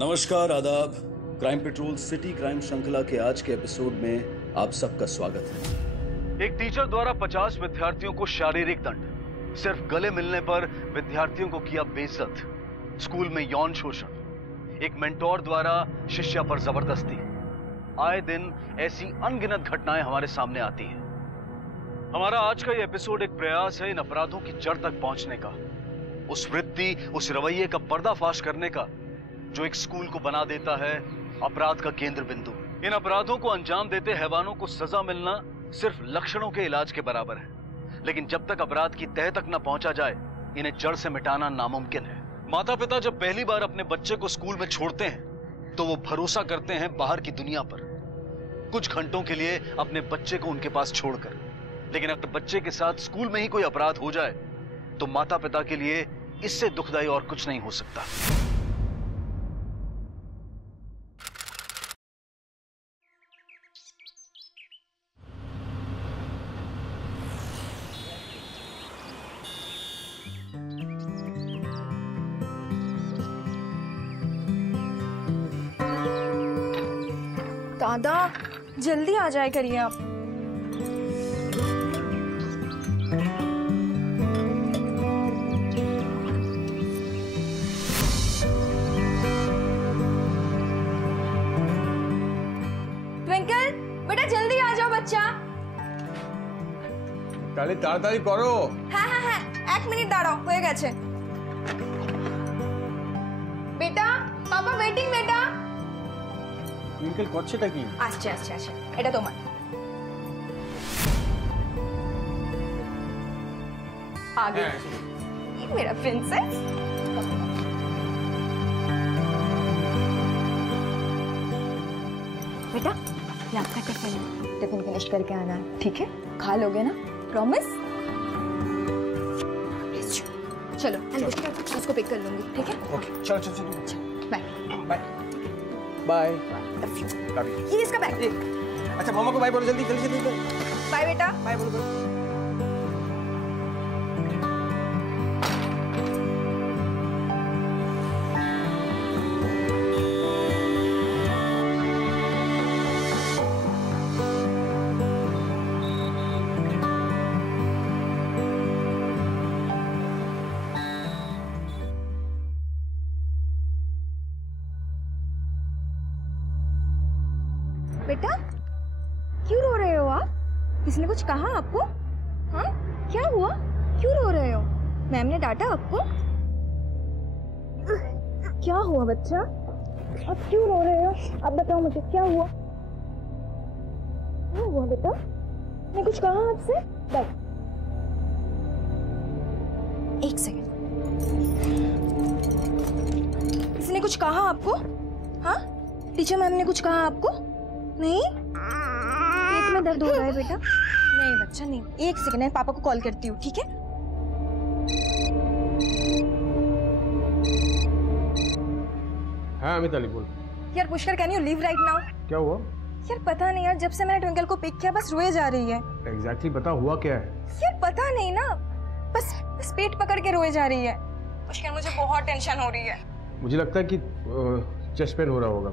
नमस्कार, आदाब। Crime petrol city crime श्रृंखला के आज के एपिसोड में आप सबका स्वागत है। एक टीचर द्वारा 50 विद्यार्थियों को शारीरिक दंड, सिर्फ गले मिलने पर विद्यार्थियों को किया बेइज्जत। स्कूल में यौन शोषण, एक मेंटोर द्वारा शिष्या पर जबरदस्ती। आए दिन ऐसी अनगिनत घटनाएं हमारे सामने आती हैं। हमारा आज का ये एपिसोड एक प्रयास है इन अपराधों की जड़ तक पहुंचने का, उस वृत्ति, उस रवैये का पर्दाफाश करने का जो एक स्कूल को बना देता है अपराध का केंद्र बिंदु। इन अपराधों को अंजाम देते हैवानों को सजा मिलना सिर्फ लक्षणों के इलाज के बराबर है, लेकिन जब तक अपराध की तह तक न पहुंचा जाए, इन्हें जड़ से मिटाना नामुमकिन है। माता पिता जब पहली बार अपने बच्चे को स्कूल में छोड़ते हैं तो वो भरोसा करते हैं बाहर की दुनिया पर, कुछ घंटों के लिए अपने बच्चे को उनके पास छोड़कर। लेकिन अगर बच्चे के साथ स्कूल में ही कोई अपराध हो जाए तो माता पिता के लिए इससे दुखदाई और कुछ नहीं हो सकता। दादा जल्दी आ जाए करिए आप। ट्विंकल बेटा जल्दी आ जाओ बच्चा। তাহলে তাড়াতাড়ি করো। হ্যাঁ হ্যাঁ হ্যাঁ 1 মিনিট দাঁড়াও, হয়ে গেছে। বেটা পাপা ওয়েটিং বেটা। টুইঙ্কেল করছেটা কি? আসছে আসছে আসছে, এটা তোমার। आगे ये मेरा प्रिंसेस। बेटा ये आपका टिफिन है, टिफिन फिनिश करके आना है, ठीक है? खा लोगे ना, प्रॉमिस? चलो मैं उसको पिक कर लूंगी, ठीक है? ओके चलो चलो चलो बाय बाय बाय। ये इसका बैग। अच्छा मामा को बाय बोलो, जल्दी जल्दी जल्दी बाय बेटा। बाय बोलो। बेटा क्यों रो रहे हो आप? किसी ने कुछ कहा आपको? हाँ क्या हुआ, क्यों रो रहे हो? मैम ने डांटा आपको? क्या हुआ बच्चा, आप क्यों रो रहे हो? आप बताओ मुझे क्या हुआ? क्या हुआ बेटा, मैं कुछ कहा आपसे? बस एक सेकेंड, किसी ने कुछ कहा आपको? हाँ टीचर मैम ने कुछ कहा आपको? नहीं, पेट में दर्द हो रहा है बेटा? नहीं बच्चा नहीं, एक सेकंड मैं पापा को कॉल करती हूँ, ठीक है? हाँ अमित अली बोल। यार Pushkar can you leave right now? क्या हुआ? यार पता नहीं यार, जब से मैंने ट्विंकल को पिक किया बस रोए जा रही है। एग्जैक्टली बता हुआ क्या है? यार पता नहीं ना, बस पेट पकड़ के रोए जा रही है। पुष्कर मुझे बहुत टेंशन हो रही है। मुझे लगता है कि चेस्ट पेन हो रहा होगा,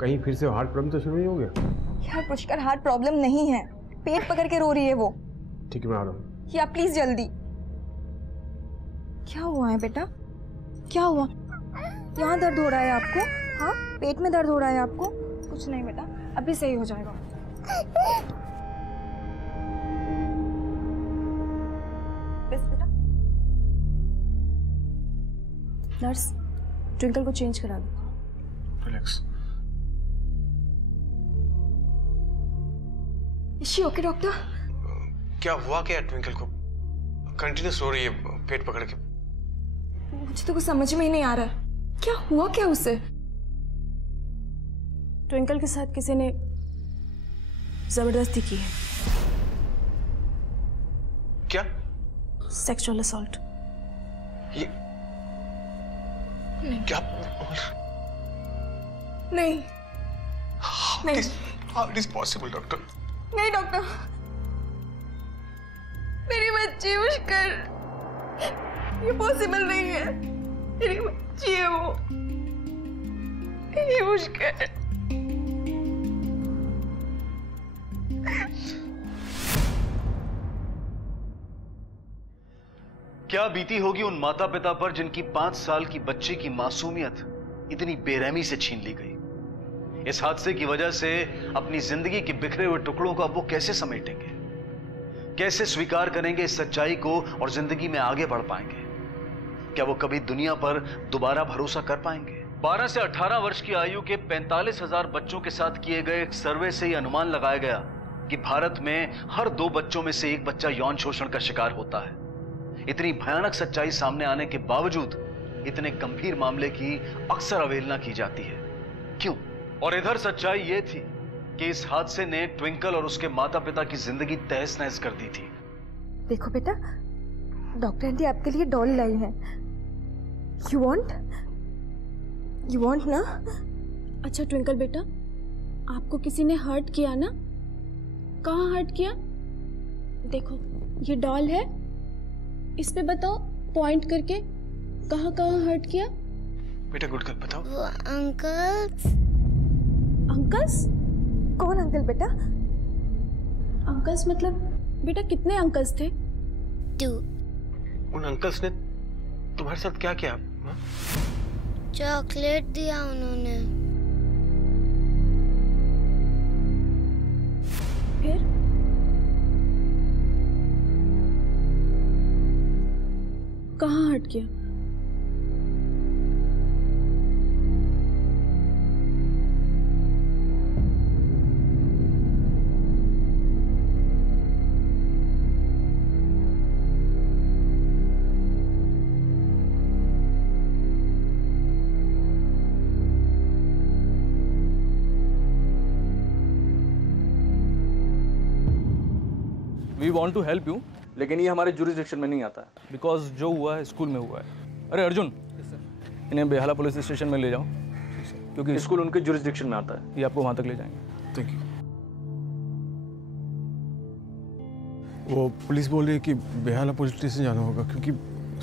कहीं फिर से हार्ट प्रॉब्लम तो शुरू नहीं हो गया? यार पुष्कर हार्ट प्रॉब्लम नहीं है, पेट पकड़ के रो रही है वो। ठीक है मैं आ रहा हूँ। या प्लीज जल्दी। क्या हुआ है बेटा, क्या हुआ? यहाँ दर्द हो रहा है आपको? हाँ पेट में दर्द हो रहा है आपको? कुछ नहीं बेटा, अभी सही हो जाएगा। बस बेटा। नर्स ट्विंकल को चेंज करा दो। रिलैक्स। इशी ओके डॉक्टर? क्या हुआ क्या ट्विंकल को? कंटिन्यूस रो रही है पेट पकड़ के। मुझे तो कुछ समझ में ही नहीं आ रहा है, क्या हुआ क्या उसे? ट्विंकल के साथ किसी ने जबरदस्ती की है। क्या? Sexual assault. ये क्या? नहीं नहीं How it is possible, doctor? नहीं डॉक्टर, मेरी बच्ची मुश्किल, ये पॉसिबल नहीं है, मेरी बच्ची है वो। ये मुश्किल। क्या बीती होगी उन माता पिता पर जिनकी 5 साल की बच्ची की मासूमियत इतनी बेरहमी से छीन ली गई। इस हादसे की वजह से अपनी जिंदगी के बिखरे हुए टुकड़ों को अब वो कैसे समेटेंगे, कैसे स्वीकार करेंगे इस सच्चाई को और जिंदगी में आगे बढ़ पाएंगे? क्या वो कभी दुनिया पर दोबारा भरोसा कर पाएंगे? 12 से 18 वर्ष की आयु के 45,000 बच्चों के साथ किए गए एक सर्वे से यह अनुमान लगाया गया कि भारत में हर 2 बच्चों में से एक बच्चा यौन शोषण का शिकार होता है। इतनी भयानक सच्चाई सामने आने के बावजूद इतने गंभीर मामले की अक्सर अवहेलना की जाती है। क्यों? और इधर सच्चाई यह थी कि इस हादसे ने ट्विंकल और उसके माता पिता की जिंदगी तहस नहस कर दी थी। देखो बेटा, डॉक्टर आंटी आपके लिए डॉल लाई है। यू वांट ना? अच्छा ट्विंकल बेटा, आपको किसी ने हर्ट किया ना? कहाँ हर्ट किया? देखो ये डॉल है, इस पे बताओ पॉइंट करके कहाँ कहाँ हर्ट किया। बेटा गुड गर्ल बताओ। वो अंकल्स। अंकल्स? कौन अंकल बेटा? अंकल्स मतलब बेटा कितने अंकल्स थे? 2। उन अंकल्स ने तुम्हारे साथ क्या किया? हाँ? चॉकलेट दिया उन्होंने। फिर कहाँ हर्ट किया? We want to help you, लेकिन ये हमारे जुरिसडिक्शन में नहीं आता है, बिकॉज जो हुआ है स्कूल में हुआ है। अरे अर्जुन, इन्हें बेहाला पुलिस स्टेशन में ले जाओ, क्योंकि स्कूल उनके जुरिसडिक्शन में आता है। ये आपको वहाँ तक ले जाएंगे। Thank you. वो पुलिस बोल रही है कि बेहाला पुलिस स्टेशन जाना होगा, क्योंकि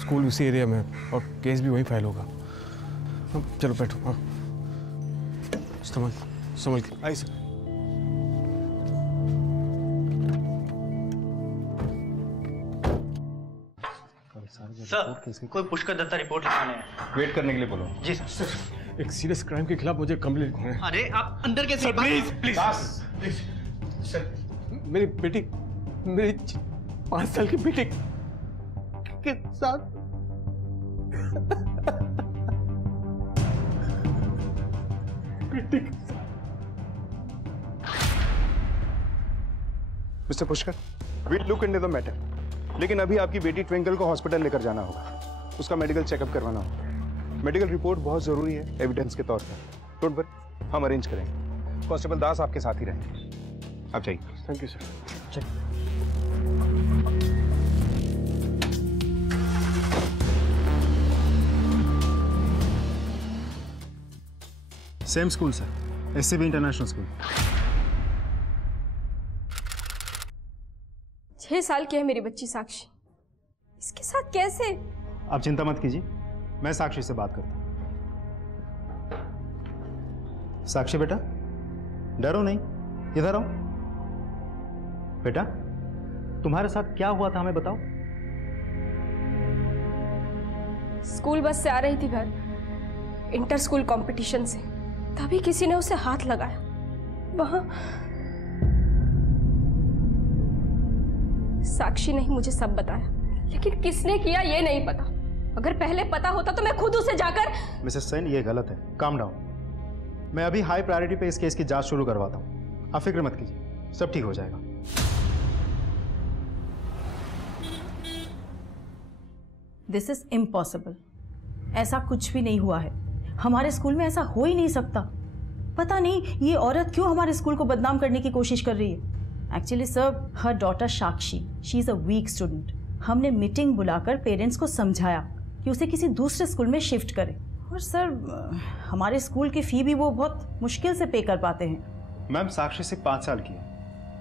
स्कूल उसी एरिया में है और केस भी वहीं फाइल होगा। चलो बैठो। हाँ समझ के आई सर। सर कोई पुष्कर दत्ता रिपोर्ट लिखाने हैं। वेट करने के लिए बोलो। जी सर। एक सीरियस क्राइम के खिलाफ मुझे कंप्लेंट लिखना है। अरे आप अंदर कैसे? सर प्लीज सर, मेरी बेटी, मेरी 5 साल की बेटी के साथ Mister Pushkar, we'll look into the matter, लेकिन अभी आपकी बेटी ट्विंकल को हॉस्पिटल लेकर जाना होगा। उसका मेडिकल चेकअप करवाना होगा। मेडिकल रिपोर्ट बहुत जरूरी है एविडेंस के तौर पर। डोंट वरी, हम अरेंज करेंगे। कांस्टेबल दास आपके साथ ही रहेंगे। आप जाइए। Thank you sir. Same school sir, SCB international school. 6 साल की है मेरी बच्ची साक्षी, इसके साथ कैसे? आप चिंता मत कीजिए, मैं साक्षी से बात करता हूँ। साक्षी बेटा, डरो नहीं, इधर आओ। बेटा, तुम्हारे साथ क्या हुआ था हमें बताओ। स्कूल बस से आ रही थी घर, इंटर स्कूल कंपटीशन से, तभी किसी ने उसे हाथ लगाया। वहां साक्षी ने ही मुझे सब बताया, लेकिन किसने किया ये नहीं पता। अगर पहले पता होता तो मैं खुद उसे जाकर। मिसेस सेन, ये गलत है, काम डाउन। मैं अभी हाई प्रायोरिटी पे इस केस की जांच शुरू करवाता हूँ। आप फिक्र मत कीजिए, सब ठीक हो जाएगा। This is impossible. ऐसा कुछ भी नहीं हुआ है। हमारे स्कूल में ऐसा हो ही नहीं सकता। पता नहीं ये औरत क्यों हमारे स्कूल को बदनाम करने की कोशिश कर रही है। Actually sir, her daughter Sakshi, she is a weak student. हमने मीटिंग बुलाकर पेरेंट्स को समझाया कि उसे किसी दूसरे स्कूल में शिफ्ट करें। और सर, हमारे स्कूल की फ़ी भी वो बहुत मुश्किल से पे कर पाते हैं। मैम, साक्षी सिर्फ 5 साल की है,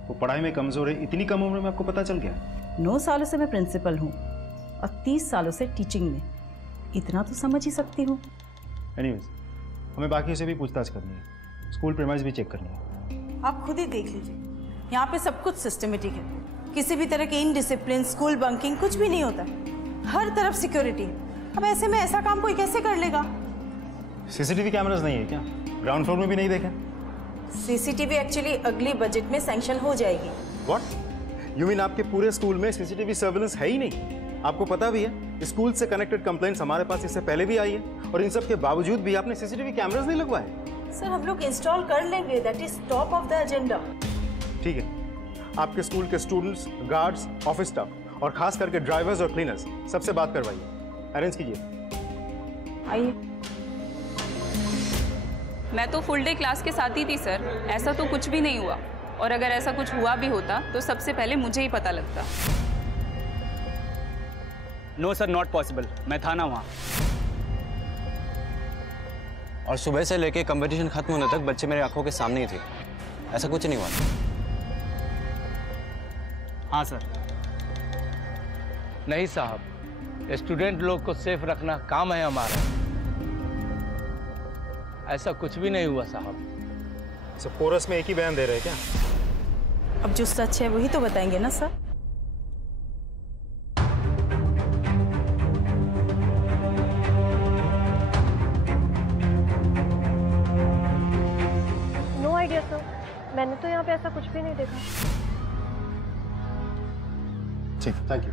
वो पढ़ाई में कमज़ोर है। इतनी कम उम्र में आपको पता चल गया? 9 सालों से मैं प्रिंसिपल हूँ और 30 सालों से टीचिंग में। इतना तो समझ ही सकती हूँ। एनीवेज, हमें बाकी से भी पूछताछ करनी है, स्कूल प्रीमाइस भी चेक करनी है। आप खुद ही देख लीजिए, यहाँ पे सब कुछ सिस्टमेटिक है, किसी भी तरह की इनडिसिप्लिन, स्कूल बंकिंग कुछ भी नहीं होता, हर तरफ सिक्योरिटी है। अब ऐसे में ऐसा काम कोई कैसे कर लेगा? सीसीटीवी कैमरास नहीं है क्या? ग्राउंड फ्लोर में भी नहीं देखे? सीसीटीवी एक्चुअली अगली बजट में सैंक्शन हो जाएगी। व्हाट? यू मीन आपके पूरे स्कूल में सीसीटीवी सर्विलेंस है ही नहीं? आपको पता भी है स्कूल से कनेक्टेड कंप्लेंट्स हमारे पास इससे पहले भी आई है और इन सब के बावजूद भी आपने सीसीटीवी कैमरास नहीं लगवाए। सर हम लोग इंस्टॉल कर लेंगे, that is top of the agenda. ठीक है, आपके स्कूल के स्टूडेंट्स, गार्ड्स, ऑफिस स्टाफ और खास करके ड्राइवर्स और क्लीनर्स सबसे बात करवाइए, अरेंज कीजिए। आइए। मैं तो फुल डे क्लास के साथ ही थी सर, ऐसा तो कुछ भी नहीं हुआ, और अगर ऐसा कुछ हुआ भी होता तो सबसे पहले मुझे ही पता लगता। नो सर, नॉट पॉसिबल, मैं था ना वहाँ। और सुबह से लेके कंपटीशन खत्म होने तक बच्चे मेरी आंखों के सामने ही थे, ऐसा कुछ नहीं हुआ। हाँ सर। नहीं साहब, स्टूडेंट लोग को सेफ रखना काम है हमारा, ऐसा कुछ भी नहीं हुआ साहब। सब कोरस में एक ही बयान दे रहे हैं क्या? अब जो सच है वही तो बताएंगे ना सर। नो आइडिया सर, मैंने तो यहाँ पे ऐसा कुछ भी नहीं देखा। ठीक, थैंक यू।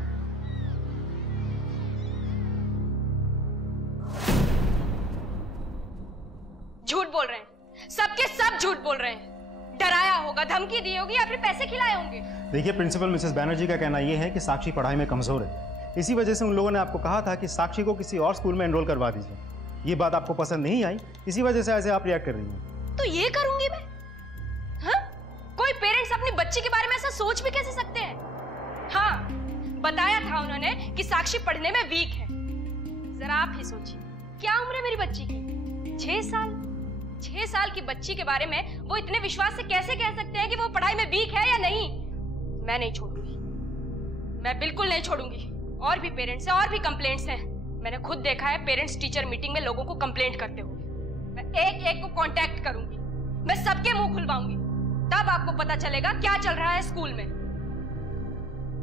झूठ बोल रहे हैं, सबके सब झूठ बोल रहे हैं। डराया होगा, धमकी दी होगी या फिर पैसे खिलाए होंगे। देखिए प्रिंसिपल मिसेस बैनर्जी का कहना यह है कि साक्षी पढ़ाई में कमजोर है, इसी वजह से उन लोगों ने आपको कहा था कि साक्षी को किसी और स्कूल में एनरोल करवा दीजिए। ये बात आपको पसंद नहीं आई, इसी वजह से ऐसे आप रिएक्ट कर रही हैं। तो ये करूंगी मैं? हाँ? कोई पेरेंट्स अपनी बच्ची के बारे में ऐसा सोच भी कैसे सकते हैं? हाँ, बताया था उन्होंने कि साक्षी पढ़ने में वीक है। जरा आप ही सोचिए, क्या उम्र है मेरी बच्ची की? 6 साल। 6 साल की बच्ची के बारे में वो इतने विश्वास से कैसे कह सकते हैं कि वो पढ़ाई में वीक है या नहीं? मैं नहीं छोड़ूंगी, मैं बिल्कुल नहीं छोड़ूंगी। और भी पेरेंट्स हैं, और भी कंप्लेंट्स हैं। मैंने खुद देखा है पेरेंट्स टीचर मीटिंग में लोगों को कंप्लेंट करते हुए। मैं एक एक को कांटेक्ट करूंगी, मैं सबके मुंह खुलवाऊंगी, तब आपको पता चलेगा क्या चल रहा है स्कूल में।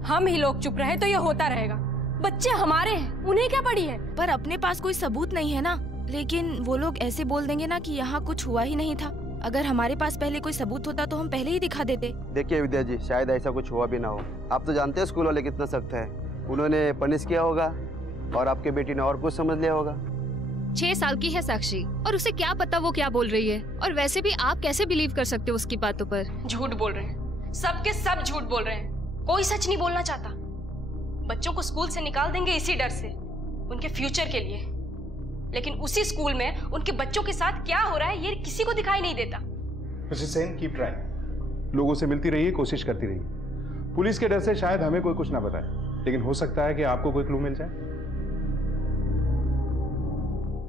हम ही लोग चुप रहे तो ये होता रहेगा। बच्चे हमारे हैं, उन्हें क्या पड़ी है? पर अपने पास कोई सबूत नहीं है ना, लेकिन वो लोग ऐसे बोल देंगे ना कि यहाँ कुछ हुआ ही नहीं था। अगर हमारे पास पहले कोई सबूत होता तो हम पहले ही दिखा देते। देखिए विद्या जी, शायद ऐसा कुछ हुआ भी ना हो। आप तो जानते हैं स्कूल वाले कितना सख्त है, उन्होंने पनिश किया होगा और आपके बेटी ने और कुछ समझ लिया होगा। 6 साल की है साक्षी, और उसे क्या पता वो क्या बोल रही है। और वैसे भी आप कैसे बिलीव कर सकते हो उसकी बातों पर? झूठ बोल रहे हैं, सबके सब झूठ बोल रहे हैं। कोई सच नहीं बोलना चाहता। बच्चों को स्कूल से निकाल देंगे इसी डर से, उनके फ्यूचर के लिए। लेकिन उसी स्कूल में उनके बच्चों के साथ क्या हो रहा है ये किसी को दिखाई नहीं देता। Mrs Sen, keep trying. लोगों से मिलती रहिए, कोशिश करती रहिए। पुलिस के डर से शायद हमें कोई कुछ ना बताए, लेकिन हो सकता है कि आपको कोई क्लू मिल जाए।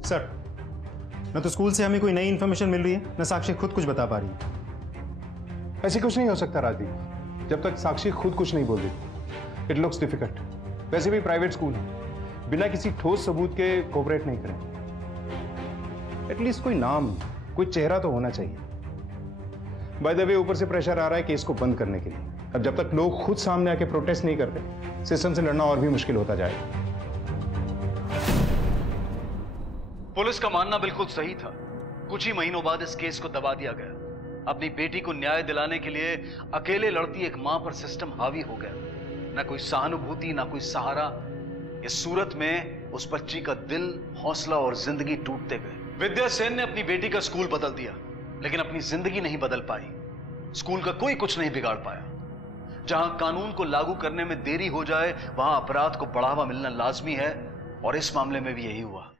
सर, न तो स्कूल से हमें कोई नई इंफॉर्मेशन मिल रही है, न साक्षी खुद कुछ बता पा रही है। ऐसे कुछ नहीं हो सकता राजदीप, जब तक साक्षी खुद कुछ नहीं बोल देती। It looks difficult. वैसे भी प्राइवेट स्कूल है, बिना किसी ठोस सबूत के कोऑपरेट नहीं करें। एटलीस्ट कोई नाम, कोई चेहरा तो होना चाहिए। बाय द वे, ऊपर से प्रेशर आ रहा है केस को बंद करने के लिए। अब जब तक लोग खुद सामने आके प्रोटेस्ट नहीं करते, सिस्टम से लड़ना और भी मुश्किल होता जाएगा। पुलिस का मानना बिल्कुल सही था। कुछ ही महीनों बाद इस केस को दबा दिया गया। अपनी बेटी को न्याय दिलाने के लिए अकेले लड़ती एक मां पर सिस्टम हावी हो गया। ना कोई सहानुभूति, ना कोई सहारा। इस सूरत में उस बच्ची का दिल, हौसला और जिंदगी टूटते गए। विद्या सेन ने अपनी बेटी का स्कूल बदल दिया, लेकिन अपनी जिंदगी नहीं बदल पाई। स्कूल का कोई कुछ नहीं बिगाड़ पाया। जहां कानून को लागू करने में देरी हो जाए, वहां अपराध को बढ़ावा मिलना लाजमी है, और इस मामले में भी यही हुआ।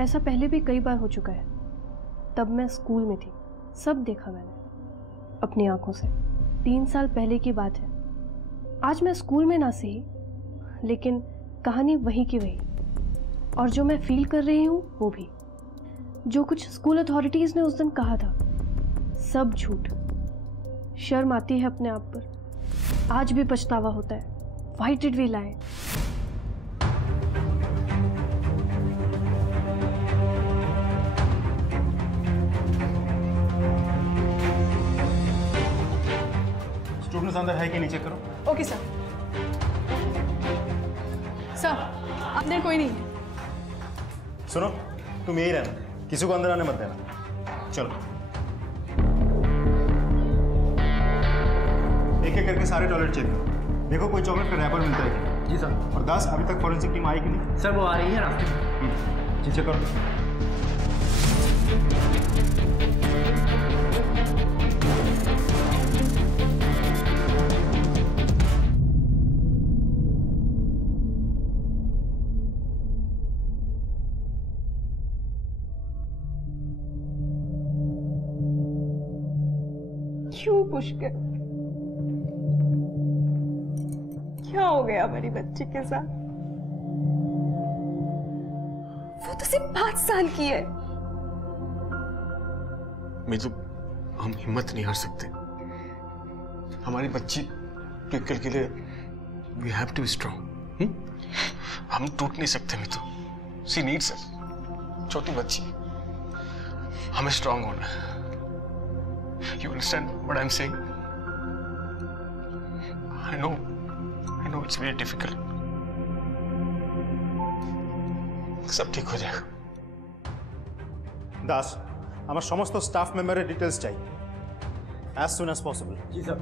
ऐसा पहले भी कई बार हो चुका है, तब मैं स्कूल में थी, सब देखा मैंने अपनी आंखों से। 3 साल पहले की बात है। आज मैं स्कूल में ना सही, लेकिन कहानी वही की वही, और जो मैं फील कर रही हूँ वो भी। जो कुछ स्कूल अथॉरिटीज़ ने उस दिन कहा था, सब झूठ। शर्म आती है अपने आप पर, आज भी पछतावा होता है। Why did we lie? Students अंदर है कि नहीं चेक करो। Okay sir. सर अंदर कोई नहीं है। सुनो, तुम यही रहना, किसी को अंदर आने मत देना। चलो एक एक करके सारे टॉयलेट चेक करो, देखो कोई चॉकलेट का रैपर मिलता है क्या? जी सर। और 10 अभी तक फॉरेंसिक टीम आई कि नहीं? सर वो आ रही है रास्ते में। जी चेक करो। क्यों पुष्कर, क्या हो गया हमारी बच्ची के साथ? वो तो सिर्फ 5 साल की है। मीतू, हम हिम्मत नहीं हार सकते। हमारी बच्ची ट्विंकल के लिए we have to be strong. हम टूट नहीं सकते मीतू। शी नीड्स अस। छोटी बच्ची, हमें स्ट्रांग होना है। You understand what I am saying? I know it's very difficult. सब ठीक हो जाएगा। दास, আমার সমস্ত স্টাফ মেম্বারের ডিটেলস চাই as soon as possible। जी सर।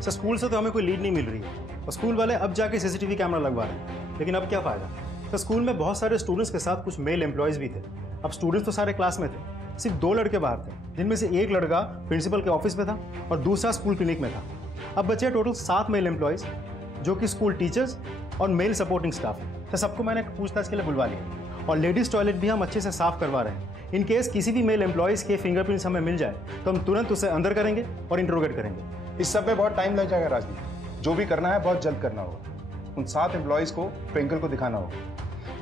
सर स्कूल से तो हमें कोई लीड नहीं मिल रही है, और स्कूल वाले अब जाके सीसीटीवी कैमरा लगवा रहे हैं, लेकिन अब क्या फायदा? तो स्कूल में बहुत सारे स्टूडेंट्स के साथ कुछ मेल एम्प्लॉयज भी थे। अब स्टूडेंट्स तो सारे क्लास में थे, सिर्फ 2 लड़के बाहर थे, जिनमें से एक लड़का प्रिंसिपल के ऑफिस में था और दूसरा स्कूल क्लिनिक में था। अब बचे टोटल 7 मेल एम्प्लॉयज, जो कि स्कूल टीचर्स और मेल सपोर्टिंग स्टाफ है। तो सबको मैंने पूछताछ के लिए बुलवा लिया, और लेडीज टॉयलेट भी हम अच्छे से साफ करवा रहे हैं। इन केस किसी भी मेल एम्प्लॉयज के फिंगरप्रिंट्स हमें मिल जाए तो हम तुरंत उसे अंदर करेंगे और इंट्रोगेट करेंगे। इस सब में बहुत टाइम लग जाएगा राजदीप, जो भी करना है बहुत जल्द करना होगा। उन 7 एम्प्लॉयज को ट्विंकल को दिखाना होगा।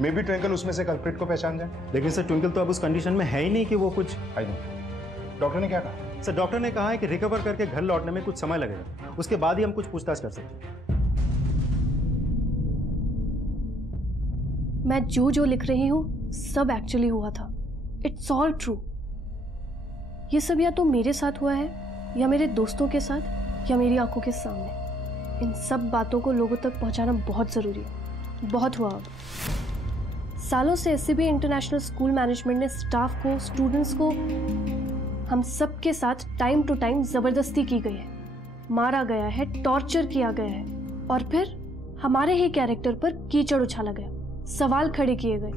मे बी ट्विंकल उसमें से कल्प्रिट को पहचान जाए। लेकिन सर ट्विंकल तो अब उस कंडीशन में है ही नहीं कि वो कुछ। I know. डॉक्टर ने क्या कहा? सर डॉक्टर ने कहा है कि रिकवर करके घर लौटने में कुछ समय लगेगा, उसके बाद ही हम कुछ पूछताछ कर सकते हैं। मैं जो लिख रही हूँ सब एक्चुअली हुआ था। It's all true. ये सब या तो मेरे साथ हुआ है, या मेरे दोस्तों के साथ, या मेरी आंखों के सामने। इन सब बातों को लोगों तक पहुंचाना बहुत ज़रूरी है। बहुत हुआ अब। सालों से एससीबी इंटरनेशनल स्कूल मैनेजमेंट ने स्टाफ को, स्टूडेंट्स को, हम सब के साथ टाइम टू टाइम ज़बरदस्ती की गई है, मारा गया है, टॉर्चर किया गया है, और फिर हमारे ही कैरेक्टर पर कीचड़ उछाला गया, सवाल खड़े किए गए।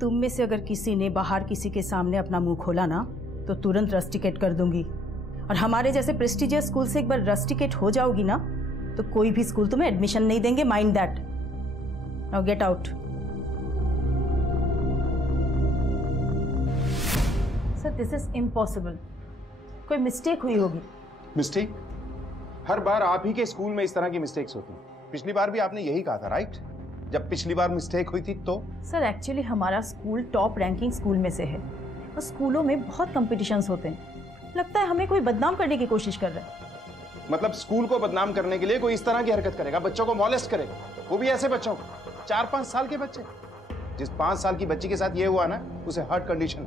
तुम में से अगर किसी ने बाहर किसी के सामने अपना मुंह खोला ना, तो तुरंत रस्टिकेट कर दूंगी। और हमारे जैसे प्रेस्टिजियस स्कूल से एक बार रस्टिकेट हो जाओगी ना, तो कोई भी स्कूल तुम्हें एडमिशन नहीं देंगे। Mind that. Now get out. Sir this is impossible. कोई मिस्टेक हुई होगी। मिस्टेक? हर बार आप ही के स्कूल में इस तरह की मिस्टेक्स होती हैं। पिछली बार भी आपने यही कहा था, राइट? जब पिछली बार मिस्टेक हुई थी तो? सर एक्चुअली हमारा स्कूल टॉप रैंकिंग स्कूल में से है, और स्कूलों में बहुत कॉम्पिटिशन्स होते हैं। लगता है हमें कोई बदनाम करने की कोशिश कर रहा है। मतलब स्कूल को बदनाम करने के लिए कोई इस तरह की हरकत करेगा, बच्चों को मॉलेस्ट करेगा, वो भी ऐसे बच्चों को, 4-5 साल के बच्चे। जिस 5 साल की बच्ची के साथ ये हुआ ना, उसे हार्ट कंडीशन,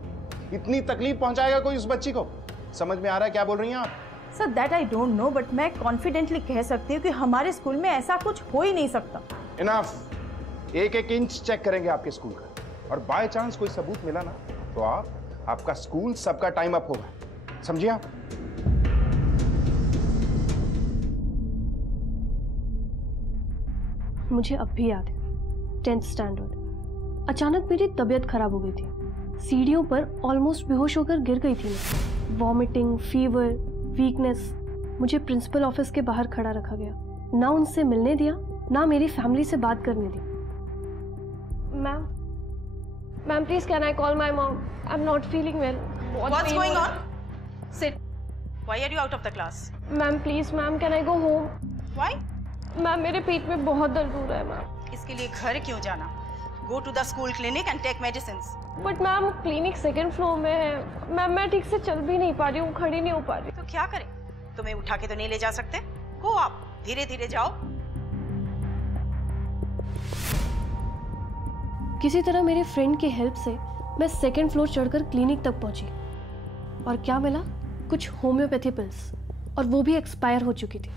इतनी तकलीफ पहुंचाएगा कोई उस बच्ची को? समझ में आ रहा है क्या बोल रही हैं आप? Sir that I don't know, but मैं कॉन्फिडेंटली कह सकती हूँ कि हमारे स्कूल में ऐसा कुछ हो ही नहीं सकता। इनफ। 1-1 इंच चेक करेंगे आपके स्कूल का, और बाय चांस कोई सबूत मिला ना, तो आपका स्कूल सबका टाइम अप होगा। समझिए आप? मुझे अब भी याद है 10th स्टैंडर्ड। अचानक मेरी तबीयत खराब हो गई थी। सीढ़ियों पर ऑलमोस्ट बेहोश होकर गिर गई थी मैं। Vomiting, fever, weakness. मुझे प्रिंसिपल ऑफिस के बाहर खड़ा रखा गया। ना उनसे मिलने दिया, ना मेरी फैमिली से बात करने दी। Ma'am please can I call my mom? I am not feeling well. What's going on? Sit. Why are you out of the class? Ma'am please ma'am can I go home? Why? Ma'am मेरे पेट में बहुत दर्द हो रहा है ma'am. इसके लिए घर क्यों जाना? Go to the school clinic and take medicines. But ma'am clinic 2nd floor में है। मैम मैं ठीक से चल भी नहीं पा रही हूँ, खड़ी नहीं हो पा रही। तो क्या करें? तुम्हें उठा के तो नहीं ले जा सकते। गो आप, धीरे धीरे जाओ। किसी तरह मेरे फ्रेंड की हेल्प से मैं 2nd फ्लोर चढ़कर क्लिनिक तक पहुंची और क्या मिला? कुछ होम्योपैथी पिल्स, और वो भी एक्सपायर हो चुकी थी।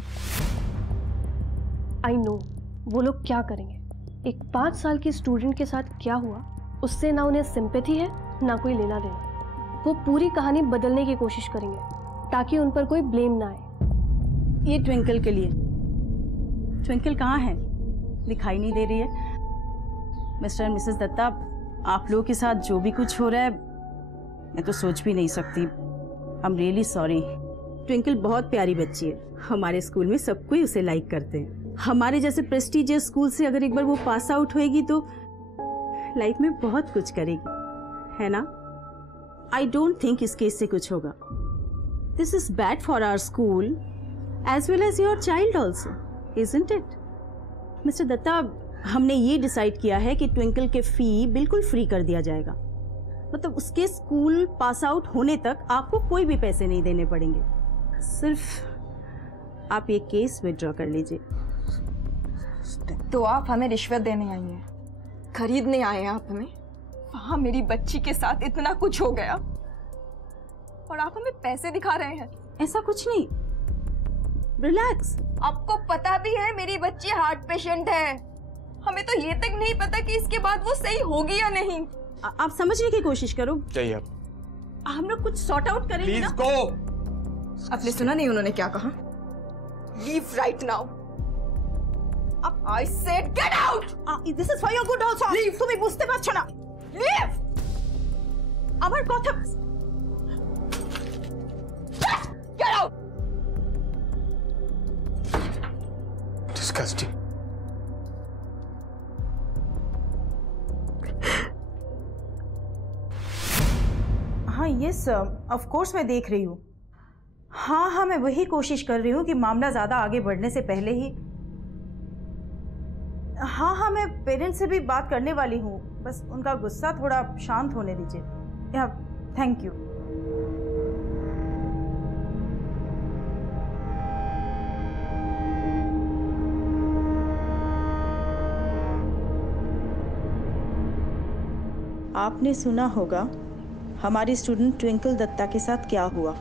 आई नो वो लोग क्या करेंगे। एक 5 साल की स्टूडेंट के साथ क्या हुआ उससे ना उन्हें सिंपैथी है ना कोई लेना देना। वो पूरी कहानी बदलने की कोशिश करेंगे ताकि उन पर कोई ब्लेम ना आए। ये ट्विंकल के लिए। ट्विंकल कहाँ है? दिखाई नहीं दे रही है। मिस्टर एंड मिसेस दत्ता, आप लोगों के साथ जो भी कुछ हो रहा है मैं तो सोच भी नहीं सकती। I am really sorry. Twinkle बहुत प्यारी बच्ची है। हमारे स्कूल में सब कोई उसे लाइक करते हैं। हमारे जैसे प्रेस्टीजियस स्कूल से अगर एक बार वो पास आउट होएगी तो लाइफ में बहुत कुछ करेगी, है ना? आई डोंट थिंक इस केस से कुछ होगा। This is bad for our school as well as your child also, isn't it? Mister Dutta, हमने ये डिसाइड किया है कि ट्विंकल के फी बिल्कुल फ्री कर दिया जाएगा। मतलब उसके स्कूल पास आउट होने तक आपको कोई भी पैसे नहीं देने पड़ेंगे। सिर्फ आप ये केस विड्रॉ कर लीजिए। तो आप हमें रिश्वत देने आई हैं, खरीदने आए हैं आप हमें? वहां मेरी बच्ची के साथ इतना कुछ हो गया और आप हमें पैसे दिखा रहे हैं? ऐसा कुछ नहीं, रिलैक्स। आपको पता भी है मेरी बच्ची हार्ट पेशेंट है। हमें तो ये तक नहीं पता कि इसके बाद वो सही होगी या नहीं। आप समझने की कोशिश करो। चाहिए आप। हम लोग कुछ सॉर्ट आउट करेंगे ना। Please go. आपने सुना नहीं उन्होंने क्या कहा? Leave right now. I said get out! This is for your good also. Leave. তুমি বুঝতে পারছো না? Leave. আমার কথা। Get out! Disgusting. हाँ यस ऑफ कोर्स मैं देख रही हूँ। हाँ मैं वही कोशिश कर रही हूँ कि मामला ज़्यादा आगे बढ़ने से पहले ही। हाँ मैं पेरेंट्स से भी बात करने वाली हूँ, बस उनका गुस्सा थोड़ा शांत होने दीजिए। या थैंक यू। आपने सुना होगा हमारी स्टूडेंट ट्विंकल दत्ता के साथ क्या हुआ।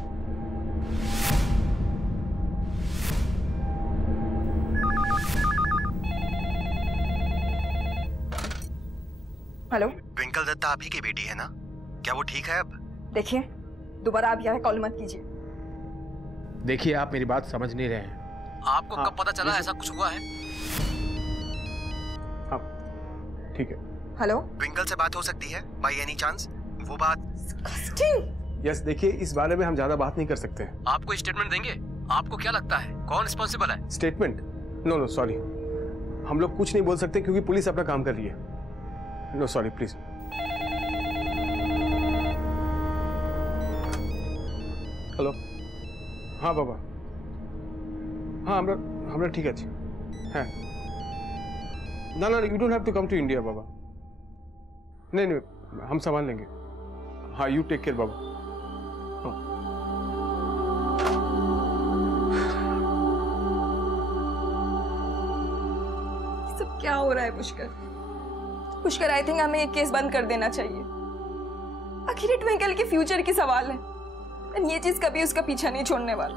हेलो, ट्विंकल दत्ता आप ही की बेटी है ना? क्या वो ठीक है अब? देखिए दोबारा आप यहाँ कॉल मत कीजिए। देखिए आप मेरी बात समझ नहीं रहे हैं। आपको कब पता चला ऐसा कुछ हुआ है? हाँ ठीक है। हेलो, ट्विंकल से बात हो सकती है बाय एनी चांस? वो बात यस देखिए इस बारे में हम ज्यादा बात नहीं कर सकते हैं। आपको स्टेटमेंट देंगे? आपको क्या लगता है कौन रिस्पॉन्सिबल है? स्टेटमेंट? नो सॉरी, हम लोग कुछ नहीं बोल सकते क्योंकि पुलिस अपना काम कर रही है। No sorry please. हेलो, हाँ बाबा, हाँ हमरा ठीक है। हाँ ना you don't have to come to India बाबा। नहीं हम संभाल लेंगे। हाँ यू टेक केयर बाबा। हाँ। सब क्या हो रहा है पुष्कर? आई थिंक हमें एक केस बंद कर देना चाहिए। आखिर ट्विंकल के फ्यूचर की सवाल है, ये चीज कभी उसका पीछा नहीं छोड़ने वाला।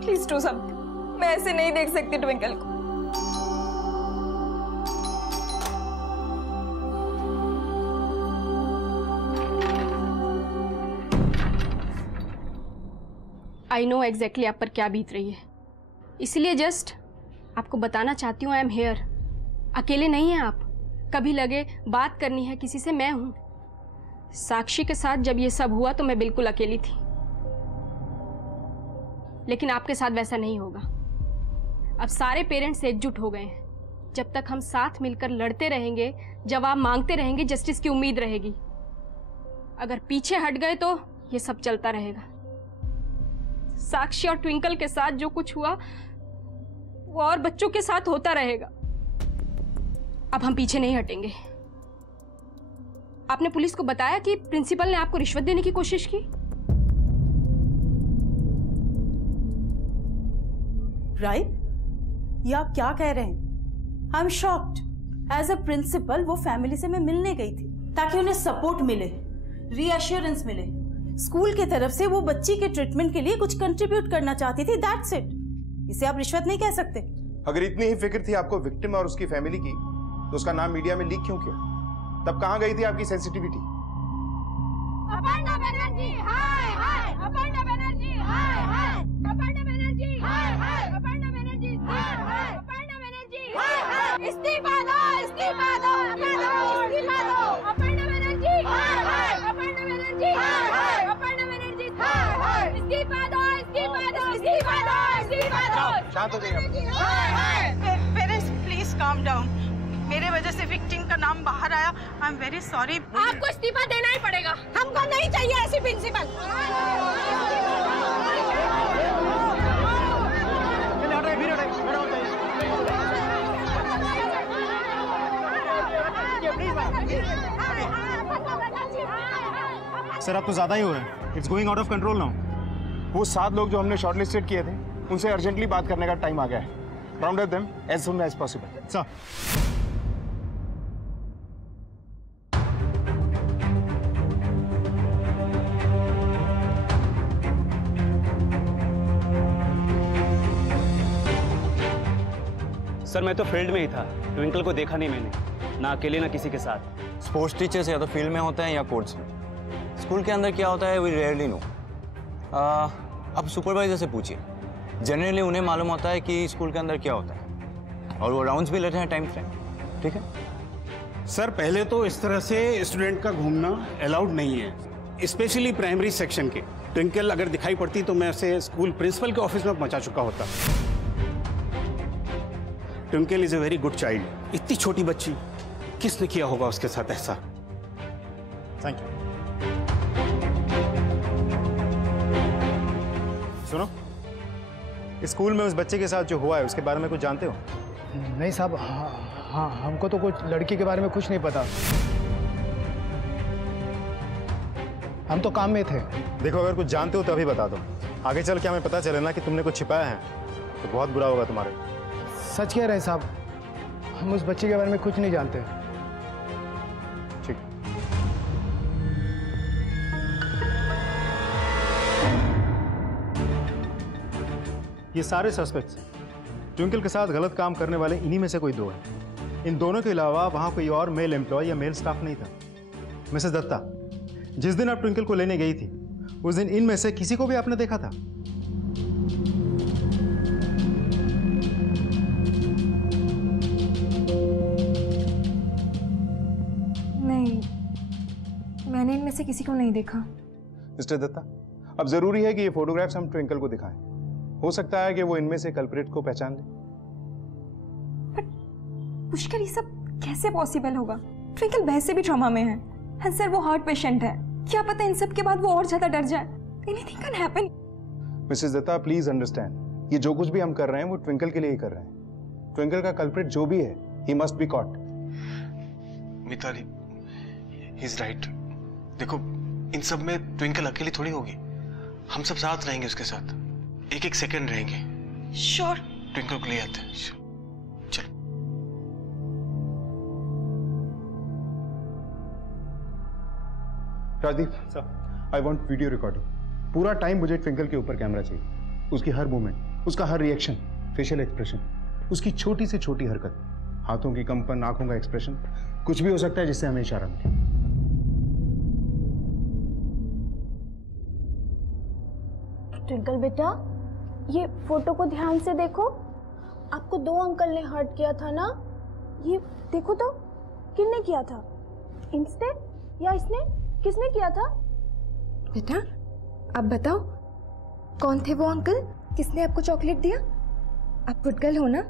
Please do something. मैं ऐसे नहीं देख सकती ट्विंकल को। आई नो एग्जैक्टली आप पर क्या बीत रही है, इसलिए जस्ट आपको बताना चाहती हूँ आई एम हेयर। अकेले नहीं हैं आप। कभी लगे बात करनी है किसी से, मैं हूं। साक्षी के साथ जब ये सब हुआ तो मैं बिल्कुल अकेली थी, लेकिन आपके साथ वैसा नहीं होगा। अब सारे पेरेंट्स एकजुट हो गए हैं। जब तक हम साथ मिलकर लड़ते रहेंगे, जवाब मांगते रहेंगे, जस्टिस की उम्मीद रहेगी। अगर पीछे हट गए तो ये सब चलता रहेगा। साक्षी और ट्विंकल के साथ जो कुछ हुआ वो और बच्चों के साथ होता रहेगा। अब हम पीछे नहीं हटेंगे। आपने पुलिस को बताया कि प्रिंसिपल ने आपको रिश्वत देने की कोशिश की? राइट? ये आप क्या कह रहे हैं? I am shocked. As a principal वो फैमिली से मैं मिलने गई थी ताकि उन्हें सपोर्ट मिले, रीअश्योरेंस मिले। स्कूल की तरफ से वो बच्ची के ट्रीटमेंट के लिए कुछ कंट्रीब्यूट करना चाहती थी, दैट्स इट। इसे आप रिश्वत नहीं कह सकते। अगर इतनी ही फिक्र थी आपको विक्टिम और उसकी फैमिली की, तो उसका नाम मीडिया में लीक क्यों किया? तब कहां गई थी आपकी सेंसिटिविटी? अपर्णा बनर्जी हाय हाय, अपर्णा बनर्जी हाय हाय, अपर्णा बनर्जी हाय हाय, अपर्णा बनर्जी हाय हाय, अपर्णा बनर्जी हाय हाय, इस्तीफा दो, इस्तीफा दो, इस्तीफा दो, अपर्णा बनर्जी हाय हाय, अपर्णा बनर्जी हाय हाय, अपर्णा बनर्जी हाय हाय, इस्तीफा दो, इस्तीफा दो, इस्तीफा दो, इस्तीफा दो। शांत हो जाइए। हाय हाय। Parents please calm down. मेरे वजह से विक्टिम का नाम बाहर आया। I am very sorry. आपको इस्तीफा देना ही पड़ेगा। हमको नहीं चाहिए ऐसी प्रिंसिपल। सर अब तो ज्यादा ही हो रहा है। It's going out of control now. वो 7 लोग जो हमने शॉर्टलिस्टेड किए थे, उनसे अर्जेंटली बात करने का टाइम आ गया है। Round up them as soon as possible. Sir sir मैं तो फील्ड में ही था, ट्विंकल को देखा नहीं मैंने, ना अकेले ना किसी के साथ। स्पोर्ट्स टीचर्स या तो फील्ड में होते हैं या कोर्ट्स में। स्कूल के अंदर क्या होता है वी रेयरली नो। अब सुपरवाइजर से पूछिए, जनरली उन्हें मालूम होता है कि स्कूल के अंदर क्या होता है और वो राउंड्स भी लेते हैं टाइम टाइम। ठीक है सर, पहले तो इस तरह से स्टूडेंट का घूमना अलाउड नहीं है, स्पेशली प्राइमरी सेक्शन के। ट्विंकल अगर दिखाई पड़ती तो मैं उसे स्कूल प्रिंसिपल के ऑफिस में पहुंचा चुका होता। Twinkle is a very good child. इतनी छोटी बच्ची, किसने किया होगा उसके साथ ऐसा? Thank you. सुनो, इस स्कूल में उस बच्चे के साथ जो हुआ है उसके बारे में कुछ जानते हो? नहीं साहब, हाँ हमको तो कुछ लड़की के बारे में कुछ नहीं पता। हम तो काम में थे। देखो, अगर कुछ जानते हो तो अभी बता दो। आगे चल के हमें पता चले ना कि तुमने कुछ छिपाया है तो बहुत बुरा होगा तुम्हारे। सच कह रहे हैं साहब, हम उस बच्चे के बारे में कुछ नहीं जानते। ठीक। ये सारे सस्पेक्ट्स हैं। ट्विंकल के साथ गलत काम करने वाले इन्हीं में से कोई 2 हैं। इन दोनों के अलावा वहां कोई और मेल एम्प्लॉय या मेल स्टाफ नहीं था। मिसेस दत्ता, जिस दिन आप ट्विंकल को लेने गई थी उस दिन इनमें से किसी को भी आपने देखा था? नहीं, मैंने इनमें से किसी को नहीं देखा। मिस्टर दत्ता, अब जरूरी है कि ये फोटोग्राफ्स हम ट्विंकल को दिखाएं। हो सकता है कि वो इनमें से कल्प्रिट को पहचान ले। पुष्कर, ये सब कैसे पॉसिबल होगा? ट्विंकल वैसे भी ट्रॉमा में है। सर, वो हार्ट पेशेंट है। क्या पता इन सब के बाद वो और ज्यादा डर जाए। Anything can happen. Mrs Dutta, please understand, ये जो कुछ भी हम कर रहे हैं वो ट्विंकल के लिए ही कर रहे हैं। ट्विंकल का कल्प्रिट जो भी है, he must be caught. Mitali, he is right. देखो, इन सब में ट्विंकल अकेली थोड़ी होगी। हम सब साथ रहेंगे उसके साथ, एक सेकंड रहेंगे। श्योर। ट्विंकल को ले आते हैं। चलो। Rajdeep sir, I want video recording. पूरा टाइम मुझे ट्विंकल के ऊपर कैमरा चाहिए। उसकी हर मूवमेंट, उसका हर रिएक्शन, फेशियल एक्सप्रेशन, उसकी छोटी से छोटी हरकत, हाथों की कंपन, आंखों का एक्सप्रेशन, कुछ भी हो सकता है जिससे हमें इशारा मिले। ट्विंकल बेटा, ये फोटो को ध्यान से देखो। आपको 2 अंकल ने हर्ट किया था ना? ये देखो तो, किसने किया था? इसने या इसने? किसने किया था? बेटा, अब बताओ, कौन थे वो अंकल? किसने आपको चॉकलेट दिया? आप गुड गर्ल हो ना?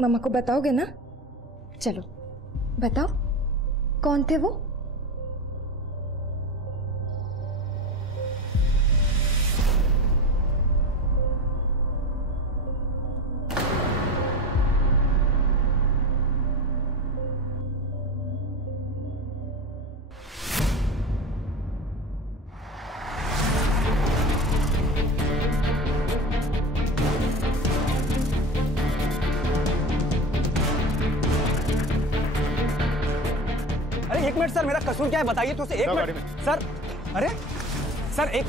मम्मा को बताओगे ना? चलो बताओ, कौन थे वो? एक मिनट सर, मेरा कसूर क्या है बताइए तो। एक मिनट सर। अरे सर एक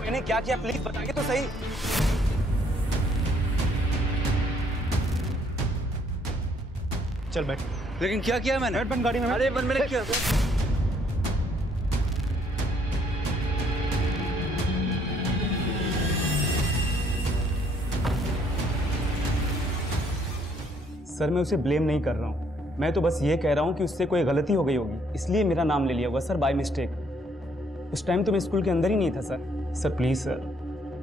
मैंने क्या किया प्लीज बताइए तो सही। चल बैठ। लेकिन क्या किया मैंने? बैठ बन गाड़ी में। अरे बन मैंने क्या? सर मैं उसे ब्लेम नहीं कर रहा हूँ, मैं तो बस ये कह रहा हूँ कि उससे कोई गलती हो गई होगी, इसलिए मेरा नाम ले लिया होगा सर बाय मिस्टेक। उस टाइम तो मैं स्कूल के अंदर ही नहीं था सर। सर प्लीज़ सर,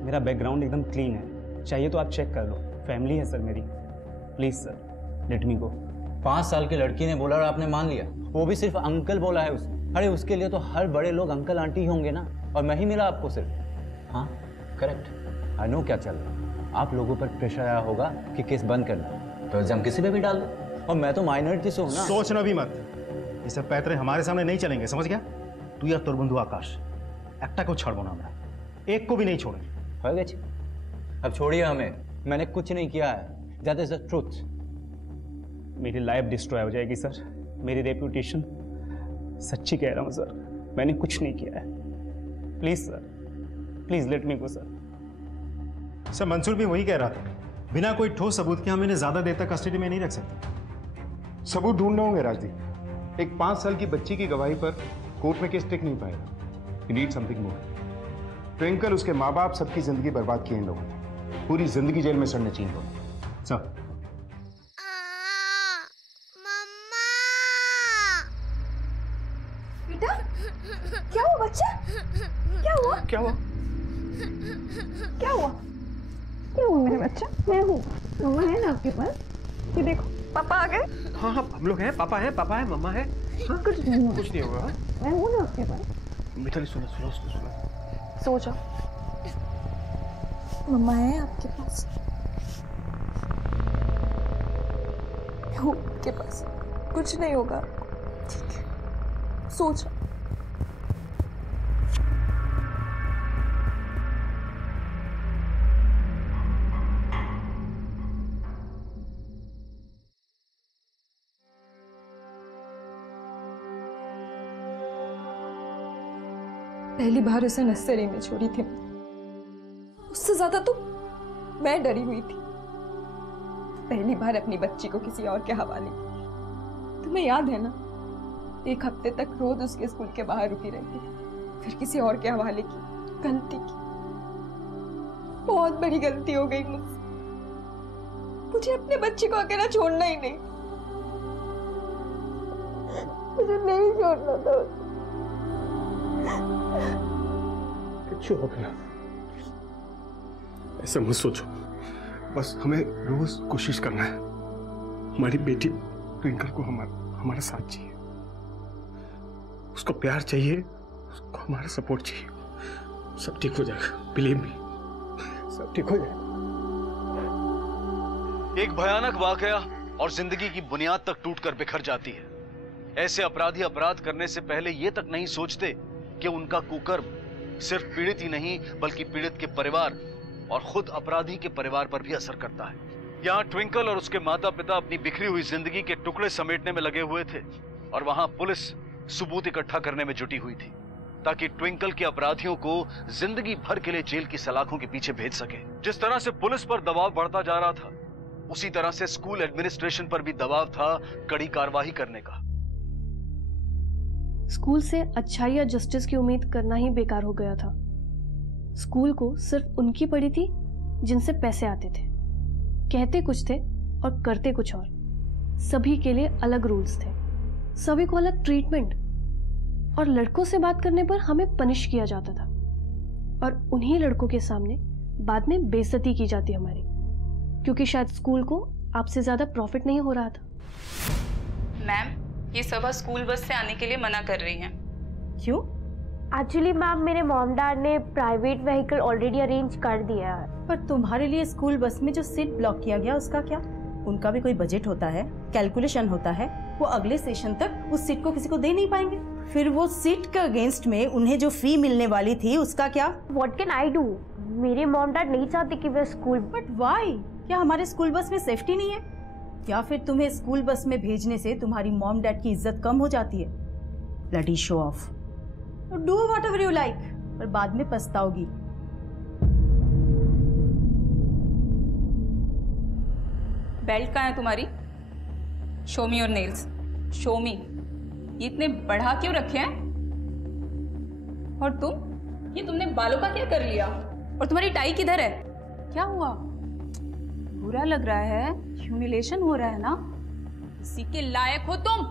मेरा बैकग्राउंड एकदम क्लीन है, चाहिए तो आप चेक कर लो, फैमिली है सर मेरी, प्लीज़ सर लेट मी गो। 5 साल की लड़की ने बोला और आपने मान लिया, वो भी सिर्फ अंकल बोला है उसने। अरे उसके लिए तो हर बड़े लोग अंकल आंटी ही होंगे ना, और मैं ही मिला आपको सिर्फ। हाँ करेक्ट, आई नो क्या चल रहा। आप लोगों पर प्रेशर आया होगा कि केस बंद करना, तो एग्जाम किसी पे भी डाल दो, और मैं तो माइनॉरिटी से हूँ ना। सोचना भी मत, ये सब पैतरे हमारे सामने नहीं चलेंगे, समझ गया? तू या तोर बंधु आकाश একটা को छड़बो ना, हमरा एक को भी नहीं छोड़े। हो गया, अब छोड़िए हमें, मैंने कुछ नहीं किया है, दैट इज द ट्रूथ। मेरी लाइफ डिस्ट्रॉय हो जाएगी सर, मेरी रेपुटेशन। सच्ची कह रहा हूँ सर, मैंने कुछ नहीं किया है, please sir, please let me go sir. Sir Mansoor भी वही कह रहा था, बिना कोई ठोस सबूत के हम इन्हें ज्यादा देर तक कस्टडी में नहीं रख सकते। सबूत ढूंढने होंगे राजदीप। एक 5 साल की बच्ची की गवाही पर कोर्ट में केस टिक नहीं पाएगा। You need something more. Twinkle, उसके माँ बाप, सबकी जिंदगी बर्बाद की इन लोगों ने, पूरी जिंदगी जेल में सड़ने चाहिए लोग। सब बेटा क्या हुआ बच्चा? क्या हुआ? क्या हुआ? क्या हुआ? क्या हुआ मेरे बच्चा? मैं हूँ, मम्मा है ना आपके पास? ये देखो पापा आ गए। हाँ हाँ हम लोग हैं, पापा है, मम्मा है। हाँ, कुछ नहीं होगा। मैं हूँ ना आपके पास। मिताली सुनो सुनो सुनो सुनो। सो जाओ, मम्मा है आपके पास, मैं हूँ आपके पास, कुछ नहीं होगा, ठीक है? सो जाओ। पहली बार उसे नर्सरी में छोड़ी थी, उससे ज्यादा तो मैं डरी हुई थी। पहली बार अपनी बच्ची को किसी और के हवाले की। तुम्हें याद है ना, 1 हफ्ते तक रोज उसके स्कूल के बाहर रुकी रहती थी, फिर किसी और के हवाले की। गलती की, बहुत बड़ी गलती हो गई मुझसे। मुझे अपने बच्ची को अकेला छोड़ना ही नहीं, मुझे नहीं छोड़ना था। कुछ हो गया, ऐसा मत सोचो, बस हमें रोज कोशिश करना है। हमारी बेटी ट्विंकल को हमारा साथ चाहिए, उसको प्यार चाहिए, उसको हमारा सपोर्ट चाहिए। सब ठीक हो जाएगा, बिलीव मी, सब ठीक हो जाएगा। एक भयानक वाकया और जिंदगी की बुनियाद तक टूटकर बिखर जाती है। ऐसे अपराधी अपराध करने से पहले यह तक नहीं सोचते कि उनका कुकर्म सिर्फ पीड़ित ही नहीं बल्कि पीड़ित के परिवार और खुद अपराधी के परिवार पर भी असर करता है। यहाँ ट्विंकल और उसके माता पिता अपनी बिखरी हुई जिंदगी के टुकड़े समेटने में लगे हुए थे, और वहां पुलिस सबूत इकट्ठा करने में जुटी हुई थी ताकि ट्विंकल के अपराधियों को जिंदगी भर के लिए जेल की सलाखों के पीछे भेज सके। जिस तरह से पुलिस पर दबाव बढ़ता जा रहा था, उसी तरह से स्कूल एडमिनिस्ट्रेशन पर भी दबाव था कड़ी कार्रवाई करने का। स्कूल से अच्छाई या जस्टिस की उम्मीद करना ही बेकार हो गया था। स्कूल को सिर्फ उनकी पड़ी थी जिनसे पैसे आते थे, कहते कुछ थे और करते कुछ और। सभी के लिए अलग रूल्स थे, सभी को अलग ट्रीटमेंट, और लड़कों से बात करने पर हमें पनिश किया जाता था। और उन्हीं लड़कों के सामने बाद में बेइज्जती की जाती हमारी, क्योंकि शायद स्कूल को आपसे ज्यादा प्रॉफिट नहीं हो रहा था। मैम, ये सभा स्कूल बस से आने के लिए मना कर रही हैं। क्यों? एक्चुअली मैम मेरे मॉम डैड ने प्राइवेट व्हीकल ऑलरेडी अरेंज कर दिया है। पर तुम्हारे लिए स्कूल बस में जो सीट ब्लॉक किया गया उसका क्या? उनका भी कोई बजट होता है, कैलकुलेशन होता है। वो अगले सेशन तक उस सीट को किसी को दे नहीं पाएंगे। फिर वो सीट के अगेंस्ट में उन्हें जो फी मिलने वाली थी उसका क्या? What can I do? मेरे मॉम डैड नहीं चाहते कि वे स्कूल। But why? क्या हमारे स्कूल बस में सेफ्टी नहीं है? या फिर तुम्हें स्कूल बस में भेजने से तुम्हारी मॉम डैड की इज्जत कम हो जाती है? Bloody show off. Do whatever you like, पर बाद में पछताओगी। बेल्ट कहाँ है तुम्हारी? Show me your nails, show मी। ये इतने बढ़ा क्यों रखे हैं? और तुम, ये तुमने बालों का क्या कर लिया? और तुम्हारी टाई किधर है? क्या हुआ? बुरा लग रहा है, ह्यूमिलेशन हो रहा है ना? इसी के लायक हो तुम।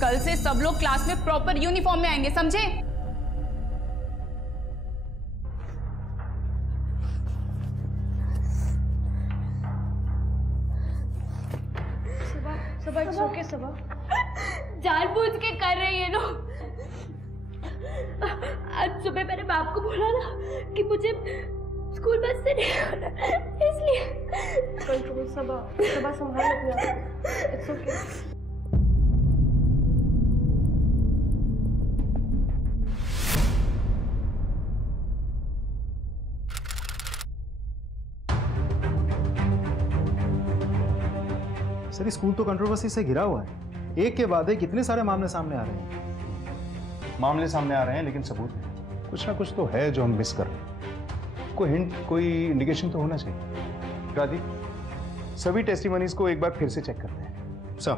कल से सब लोग क्लास में प्रॉपर यूनिफॉर्म में आएंगे, समझे? सबा इट्स ओके सबा। जानबूझ के कर रही है लोग। आज सुबह मैंने बाप को बोला ना कि मुझे स्कूल बस से नहीं आना, इसलिए। कंट्रोल सबा, सबा संभाल अपने आप। It's okay. सर स्कूल तो कंट्रोवर्सी से घिरा हुआ है। एक के बाद एक कितने सारे मामले सामने आ रहे हैं। मामले सामने आ रहे हैं लेकिन सबूत नहीं। कुछ ना कुछ तो है जो हम मिस कर रहे हैं। कोई हिंट, कोई इंडिकेशन तो होना चाहिए। रादीप, सभी टेस्टिमनीज को एक बार फिर से चेक करते हैं। सर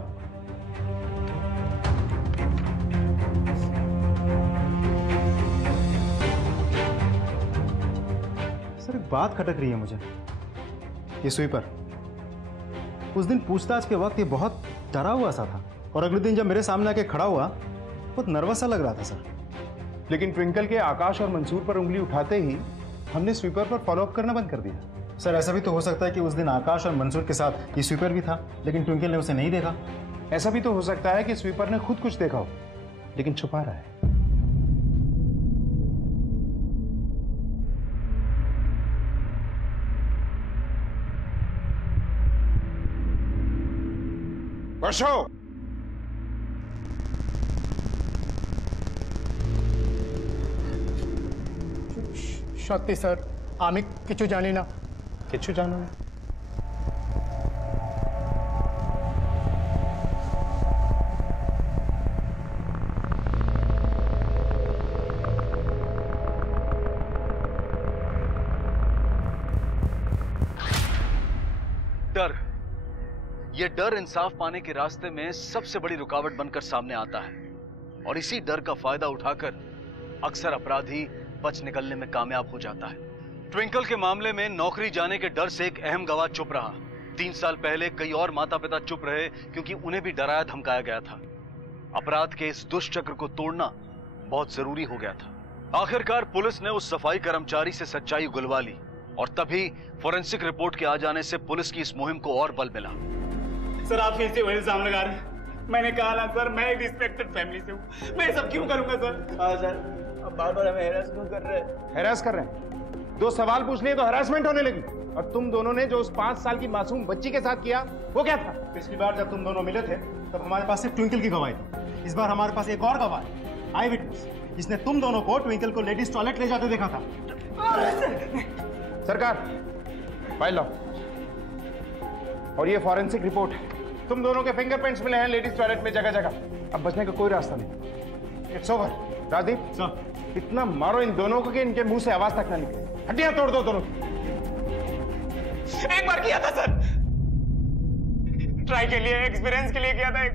एक बात खटक रही है मुझे। ये स्वीपर उस दिन पूछताछ के वक्त ये बहुत डरा हुआ सा था, और अगले दिन जब मेरे सामने आके खड़ा हुआ बहुत नर्वस सा लग रहा था सर। लेकिन ट्विंकल के आकाश और मंसूर पर उंगली उठाते ही हमने स्वीपर पर फॉलोअप करना बंद कर दिया। सर ऐसा भी तो हो सकता है कि उस दिन आकाश और मंसूर के साथ ये स्वीपर भी था, लेकिन ट्विंकल ने उसे नहीं देखा। ऐसा भी तो हो सकता है कि स्वीपर ने खुद कुछ देखा हो लेकिन छुपा रहा है। वर्षो, সত্যি স্যার আমি কিছু জানি না। কিছু জানো না? डर, ये डर इंसाफ पाने के रास्ते में सबसे बड़ी रुकावट बनकर सामने आता है, और इसी डर का फायदा उठाकर अक्सर अपराधी बच निकलने में कामयाब हो जाता है। ट्विंकल के मामले में नौकरी जाने के डर से एक अहम गवाह चुप रहा। 3 साल पहले कई और माता पिता चुप रहे क्योंकि उन्हें भी डराया धमकाया गया था। अपराध के इस दुष्चक्र को तोड़ना बहुत जरूरी हो गया था। आखिरकार पुलिस ने उस सफाई कर्मचारी से सच्चाई उगलवा ली, और तभी फोरेंसिक रिपोर्ट के आ जाने से पुलिस की इस मुहिम को और बल मिला। सर आप फिर से वही इल्जाम लगा रहे हैं। मैंने कहा ना सर, मैं एक रिस्पेक्टेड फैमिली से हूँ, मैं सब क्यों करूंगा सर? हाँ सर, अब बार-बार हमें हैरास क्यों कर रहे हैं? हैरास कर रहे हैं? 2 सवाल पूछ लिए तो हैरासमेंट होने लगी। और तुम दोनों ने जो उस 5 साल की मासूम बच्ची के साथ किया वो क्या था? पिछली बार जब तुम दोनों मिले थे तब हमारे पास सिर्फ ट्विंकल की गवाही थी। इस बार हमारे पास एक और गवाह है, आई विटनेस, जिसने तुम दोनों को ट्विंकल को लेडीज टॉयलेट ले जाते देखा था। सरकार फाइल लाओ, और ये फॉरेंसिक रिपोर्ट है। तुम दोनों के फिंगरप्रिंट्स मिले हैं लेडीज टॉयलेट में जगह जगह। अब बचने का कोई रास्ता नहीं। It's over. राजदीप सर, इतना मारो इन दोनों को कि इनके मुंह से आवाज तक ना निकले। हड्डियां तोड़ दो दोनों की। एक बार किया था सर, ट्राई के लिए, एक्सपीरियंस के लिए किया था एक।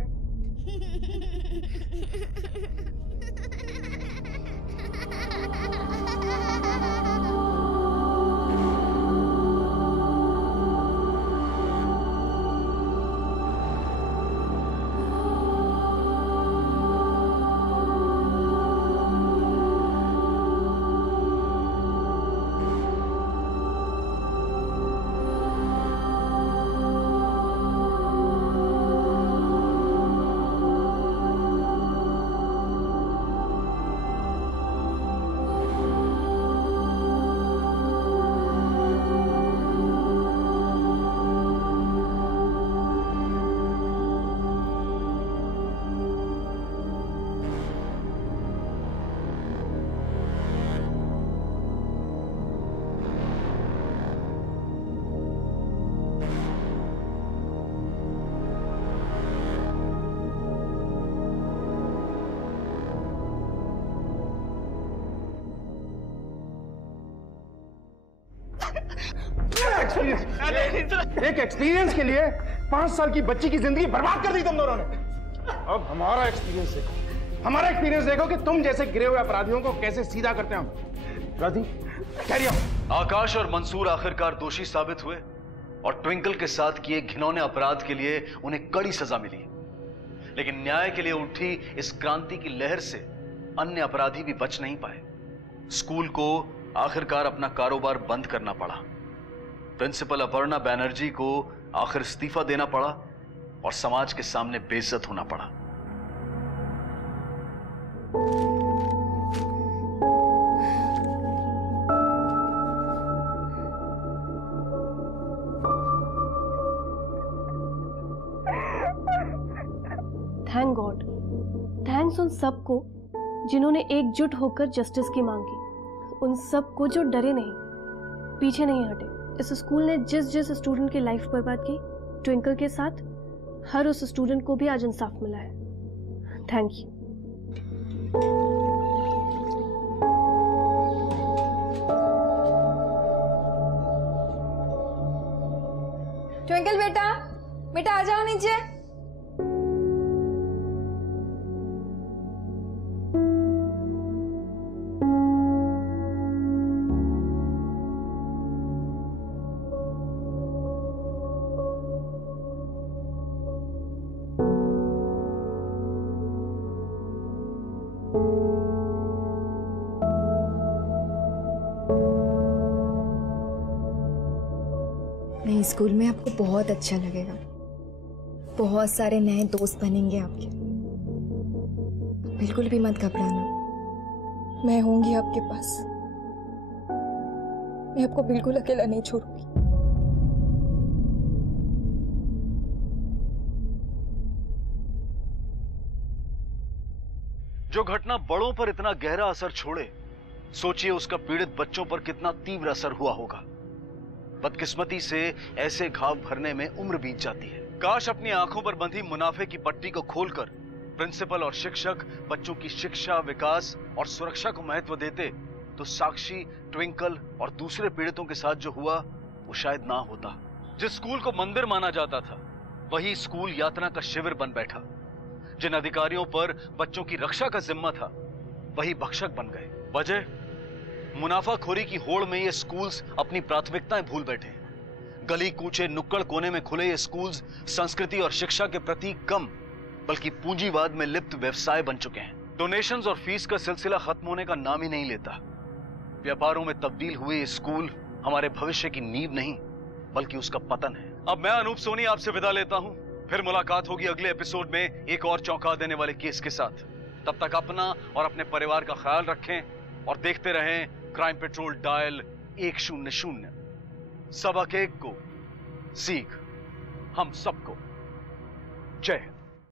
एक एक्सपीरियंस के लिए 5 साल की बच्ची की जिंदगी बर्बाद कर दी तुम दोनों ने। अब हमारा एक्सपीरियंस देखो, हमारा एक्सपीरियंस देखो कि तुम जैसे गिरे हुए अपराधियों को कैसे सीधा करते हैं हम। राधी, कैरी ऑन। आकाश और मंसूर आखिरकार दोषी साबित हुए और ट्विंकल के साथ किए घिनौने अपराध के लिए उन्हें कड़ी सजा मिली। लेकिन न्याय के लिए उठी इस क्रांति की लहर से अन्य अपराधी भी बच नहीं पाए। स्कूल को आखिरकार अपना कारोबार बंद करना पड़ा। प्रिंसिपल अपर्णा बैनर्जी को आखिर इस्तीफा देना पड़ा और समाज के सामने बेइज्जत होना पड़ा। थैंक गॉड, थैंक्स उन सबको जिन्होंने एकजुट होकर जस्टिस की मांग की, उन सबको जो डरे नहीं, पीछे नहीं हटे। इस स्कूल ने जिस जिस स्टूडेंट की लाइफ बर्बाद की, ट्विंकल के साथ हर उस स्टूडेंट को भी आज इंसाफ मिला है। Thank you. ट्विंकल बेटा, बेटा आ जाओ नीचे। नहीं, स्कूल में आपको बहुत अच्छा लगेगा, बहुत सारे नए दोस्त बनेंगे आपके। बिल्कुल भी मत घबराना, मैं होंगी आपके पास, मैं आपको बिल्कुल अकेला नहीं छोड़ूंगी। जो घटना बड़ों पर इतना गहरा असर छोड़े, सोचिए उसका पीड़ित बच्चों पर कितना तीव्र असर हुआ होगा। बदकिस्मती से ऐसे घाव भरने में उम्र बीत जाती है। काश अपनी आंखों पर बंधी मुनाफे की पट्टी को खोलकर प्रिंसिपल और शिक्षक बच्चों की शिक्षा, विकास और सुरक्षा को महत्व देते तो साक्षी, ट्विंकल और दूसरे पीड़ितों के साथ जो हुआ वो शायद ना होता। जिस स्कूल को मंदिर माना जाता था, वही स्कूल यातना का शिविर बन बैठा। जिन अधिकारियों पर बच्चों की रक्षा का जिम्मा था, वही भक्षक बन गए। वजह, मुनाफाखोरी की होड़ में ये स्कूल्स अपनी प्राथमिकताएं भूल बैठे। गली कूचे, नुक्कड़ कोने में खुले ये स्कूल्स संस्कृति और शिक्षा के प्रति कम बल्कि पूंजीवाद में लिप्त व्यवसाय बन चुके हैं। डोनेशंस और फीस का सिलसिला खत्म होने का नाम ही नहीं लेता। व्यापारों में तब्दील हुए ये स्कूल हमारे भविष्य की नींव नहीं बल्कि उसका पतन है। अब मैं अनूप सोनी आपसे विदा लेता हूं। फिर मुलाकात होगी अगले एपिसोड में एक और चौंका देने वाले केस के साथ। तब तक अपना और अपने परिवार का ख्याल रखें और देखते रहें क्राइम पेट्रोल डायल 100। सबक एक को सीख हम सबको। जय हिंद।